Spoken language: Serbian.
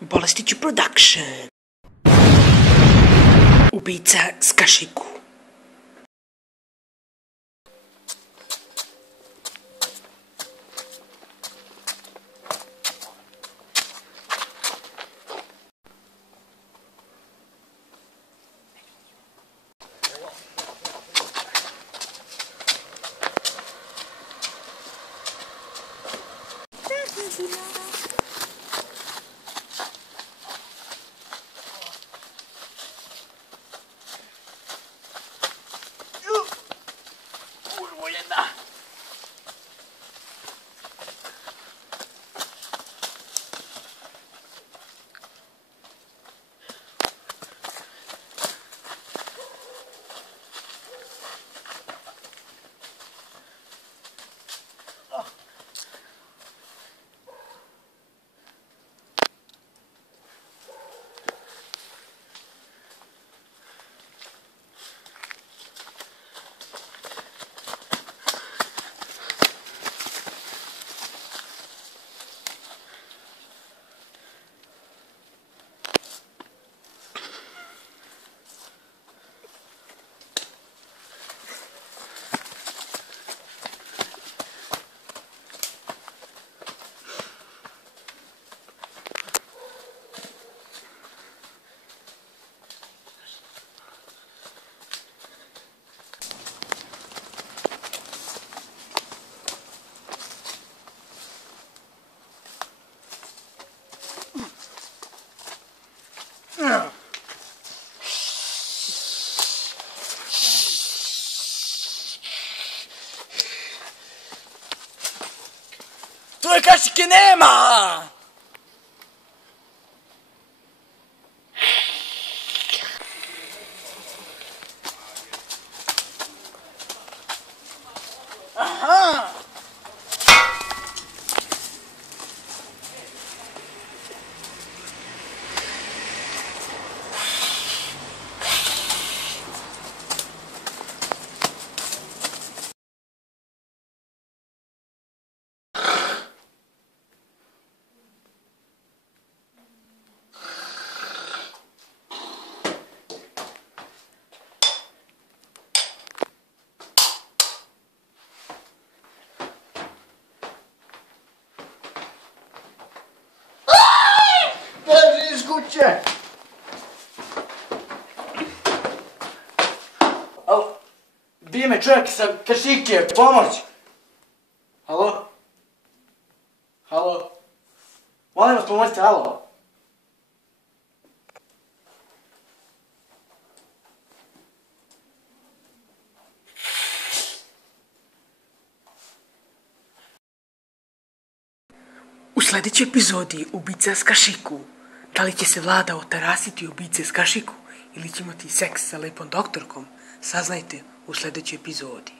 Bolestiću Production. Ubica s kašiku. Tvoje kašike nema! Aha! Kuće! Alo, bije me čovjek sa kašike, pomoć! Halo? Halo? Molim vas, pomozite, halo? U sljedećoj epizodi Ubica s kašiku. Da li će se Vlada otarasiti ubice s kašiku ili će imati seks sa lepom doktorkom? Saznajte u sljedećoj epizodi.